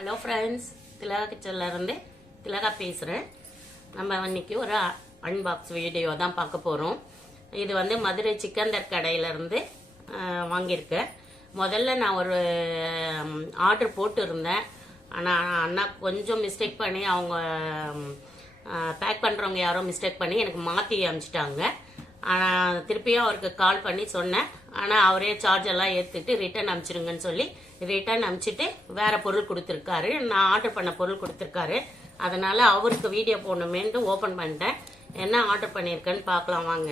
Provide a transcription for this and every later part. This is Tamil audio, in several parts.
ஹலோ ஃப்ரெண்ட்ஸ், திலகா கிச்சன்லேருந்து திலகா பேசுகிறேன். நம்ம இன்னைக்கு ஒரு அன்பாக்ஸ் வீடியோ தான் பார்க்க போகிறோம். இது வந்து மதுரை சிக்கந்தர் கடையிலேருந்து வாங்கியிருக்கேன். முதல்ல நான் ஒரு ஆர்டர் போட்டு இருந்தேன். ஆனால் அண்ணா கொஞ்சம் மிஸ்டேக் பண்ணி அவங்க பேக் பண்ணுறவங்க யாரோ மிஸ்டேக் பண்ணி எனக்கு மாற்றி அனுப்பிச்சிட்டாங்க. ஆனால் திருப்பியும் அவருக்கு கால் பண்ணி சொன்னேன். ஆனால் அவரே சார்ஜ் எல்லாம் ஏற்றுட்டு ரிட்டர்ன் அனுப்பிச்சிடுங்கன்னு சொல்லி ரிட்டர்ன் அனுப்பிச்சிட்டு வேற பொருள் கொடுத்துருக்காரு. நான் ஆர்டர் பண்ண பொருள் கொடுத்துருக்காரு. அதனால அவருக்கு வீடியோ போடணுமேன்ட்டு ஓப்பன் பண்ணிட்டேன். என்ன ஆர்டர் பண்ணியிருக்கேன்னு பார்க்கலாம் வாங்க.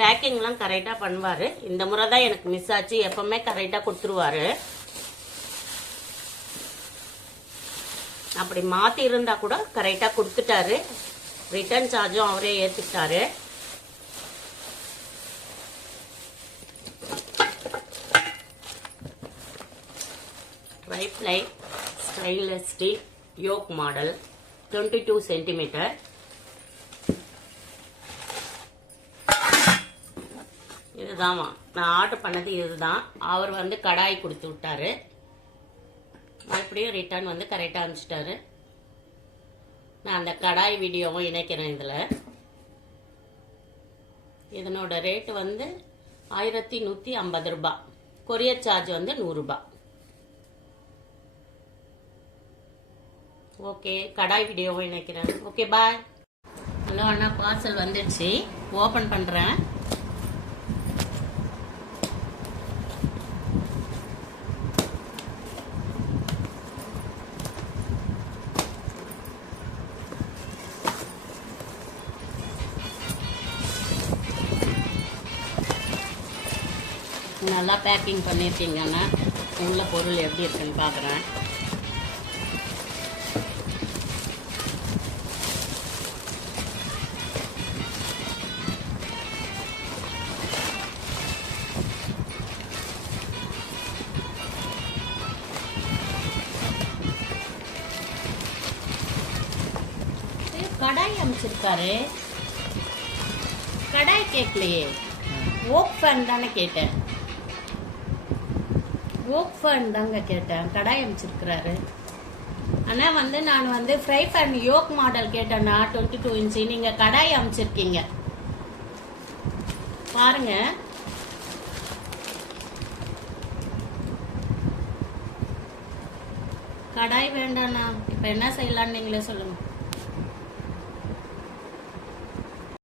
பேக்கிங்லாம் கரெக்டாக பண்ணுவார். இந்த முறை தான் எனக்கு மிஸ் ஆச்சு. எப்பவுமே கரெக்டாக கொடுத்துருவாரு. அப்படி மாற்றி இருந்தால் கூட கரெக்டாக கொடுத்துட்டாரு. ரிட்டர்ன் சார்ஜும் அவரே ஏற்றுக்கிட்டாரு. Triply stainless steel wok model 22 centimetre. இதுதான் நான் ஆர்டர் பண்ணது. இதுதான் அவர் வந்து கடாய் கொடுத்து விட்டாரு. மறுபடியும் ரிட்டர்ன் வந்து கரெக்டாக அனுப்பிச்சிட்டாரு. நான் அந்த கடாய் வீடியோவும் இணைக்கிறேன். இதில் இதனோட ரேட்டு வந்து 1150 ரூபாய். கொரியர் சார்ஜ் வந்து 100 ரூபாய். ஓகே, கடாய் வீடியோவும் இணைக்கிறேன். ஓகே, பாய். ஹலோ அண்ணா, பார்சல் வந்துடுச்சு. ஓப்பன் பண்ணுறேன். நல்லா பேக்கிங் பண்ணியிருக்கீங்கன்னா உள்ள பொருள் எப்படி இருக்குன்னு பார்க்குறேன். கடாய் அமைச்சிருக்காரு. கடாய் கேட்கலையே, ஓக் ஃபேன் தானே கேட்டேன். ஓக் ஃபேன் தாங்க கேட்டேன். கடாய் அமைச்சிருக்கிறாரு. ஆனால் வந்து நான் வந்து ஃப்ரை பேன் யோக் மாடல் கேட்டேன்னா 22 இன்ச்சு. நீங்கள் கடாய் அமைச்சிருக்கீங்க பாருங்க. கடாய் வேண்டாண்ணா. இப்போ என்ன செய்யலான்னு நீங்களே சொல்லுங்க.